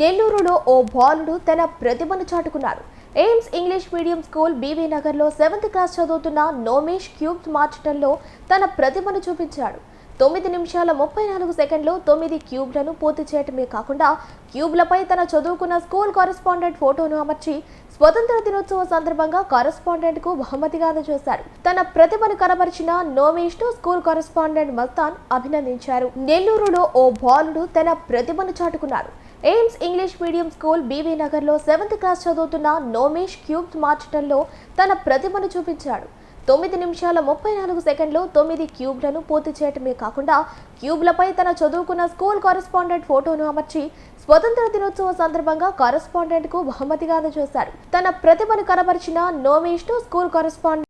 నెల్లూరులో ఓ బాలుడు తన ప్రతిభను చాటుకున్నాడు. AIMS English medium school B నగర్లో 7th క్లాస్ చదువుతున్న నోమేష్ క్యూబ్స్ మార్చడంలో తన ప్రతిభను చూపించాడు. 9 నిమిషాల 34 సెకండ్లో 9 క్యూబ్లను పూర్తి చేయటమే కాకుండా క్యూబ్లపై తన చదువుకున్న స్కూల్ కరెస్పాండెంట్ ఫోటోను అమర్చి స్వతంత్ర దినోత్సవ సందర్భంగా కరెస్పాండెంట్ కు బహుమతిగా అందజేశారు. తన ప్రతిభను కనబరిచిన నోమేష్ ను స్కూల్ కరెస్పాండెంట్ మస్తాన్ అభినందించారు. నెల్లూరులో ఓ బాలుడు తన ప్రతిభను చాటుకున్నాడు. AIMS English medium school B నగర్లో 7th క్లాస్ చదువుతున్న నోమేష్ క్యూబ్స్ మార్చడంలో తన ప్రతిభను చూపించాడు. 9 నిమిషాల 34 సెకండ్లో 9 క్యూబ్లను పూర్తి చేయటమే కాకుండా క్యూబ్లపై తన చదువుకున్న స్కూల్ కరెస్పాండెంట్ ఫోటోను అమర్చి స్వతంత్ర దినోత్సవ సందర్భంగా కరెస్పాండెంట్ కు బహుమతిగా అందజేశారు. తన ప్రతిభను కనబరిచిన నోమేష్ ను స్కూల్ కరెస్పాండెంట్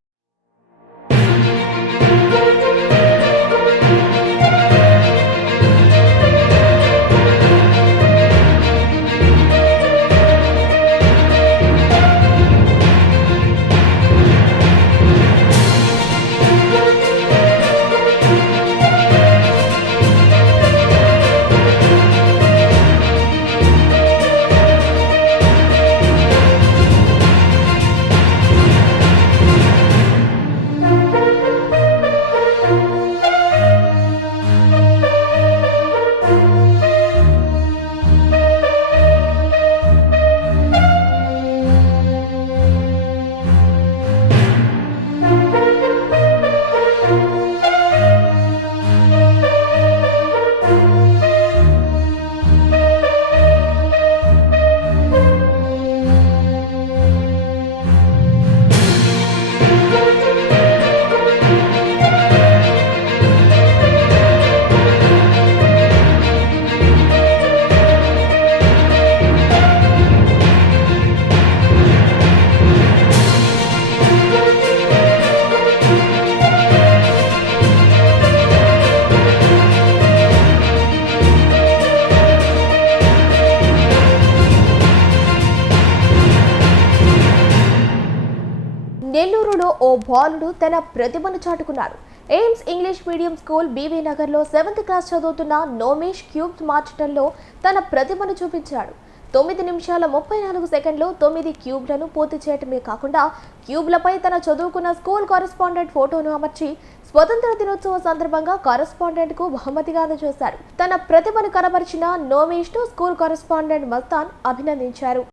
నెల్లూరులో ఓ బాలుడు తన ప్రతిభను చాటుకున్నాడు. AIMS English medium school B నగర్లో 7th క్లాస్ చదువుతున్న నోమేష్ క్యూబ్స్ మార్చడంలో తన ప్రతిభను చూపించాడు. 9 నిమిషాల 34 సెకండ్లో 9 క్యూబ్లను పూర్తి చేయటమే కాకుండా క్యూబ్లపై తన చదువుకున్న స్కూల్ కరెస్పాండెంట్ ఫోటోను అమర్చి స్వతంత్ర దినోత్సవ సందర్భంగా కరెస్పాండెంట్ కు బహుమతిగా అందజేశారు. తన ప్రతిభను కనబరిచిన నోమేష్ ను స్కూల్ కరెస్పాండెంట్ మస్తాన్ అభినందించారు.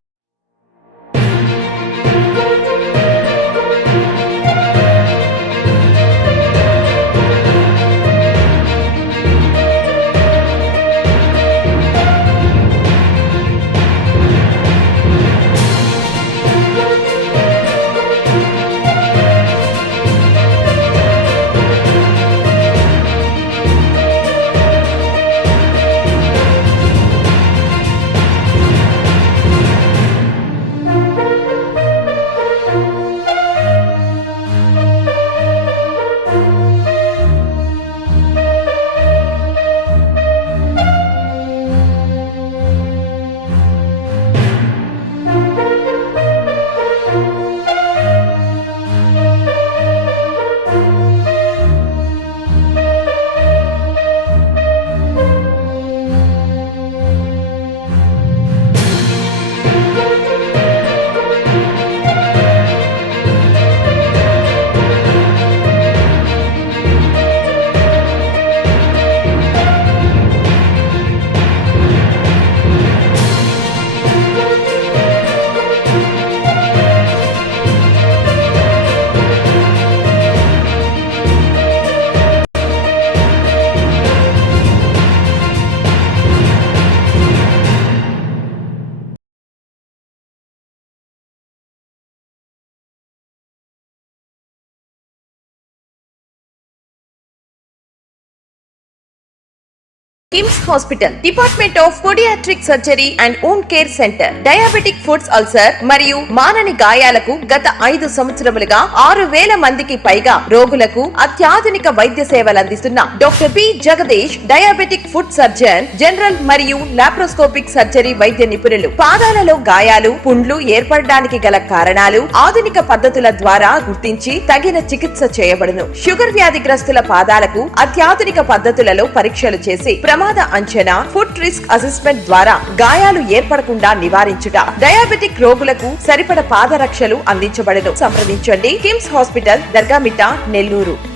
KIMS hospital department of podiatric surgery and wound care centre diabetic foods ulcer మరియు మానని గాయాలకు గత 5 సంవత్సరములుగా 6,000 మందికి పైగా రోగులకు అత్యాధునిక వైద్య సేవలు అందిస్తున్న doctor P Jagadish diabetic food surgeon general మరియు లాప్రోస్కోపిక్ సర్జరీ వైద్య నిపుణులు. పాదాలలో గాయాలు పుండ్లు ఏర్పడడానికి గల కారణాలు ఆధునిక పద్ధతుల ద్వారా గుర్తించి తగిన చికిత్స చేయబడును. షుగర్ వ్యాధిగ్రస్తుల పాదాలకు అత్యాధునిక పద్ధతులలో పరీక్షలు చేసి ప్రమాద అంచనా, ఫుట్ రిస్క్ అసెస్మెంట్ ద్వారా గాయాలు ఏర్పడకుండా నివారించుట, డయాబెటిక్ రోగులకు సరిపడ పాదరక్షలు అందించబడను. సంప్రదించండి కిమ్స్ హాస్పిటల్, దర్గామిట్ట, నెల్లూరు.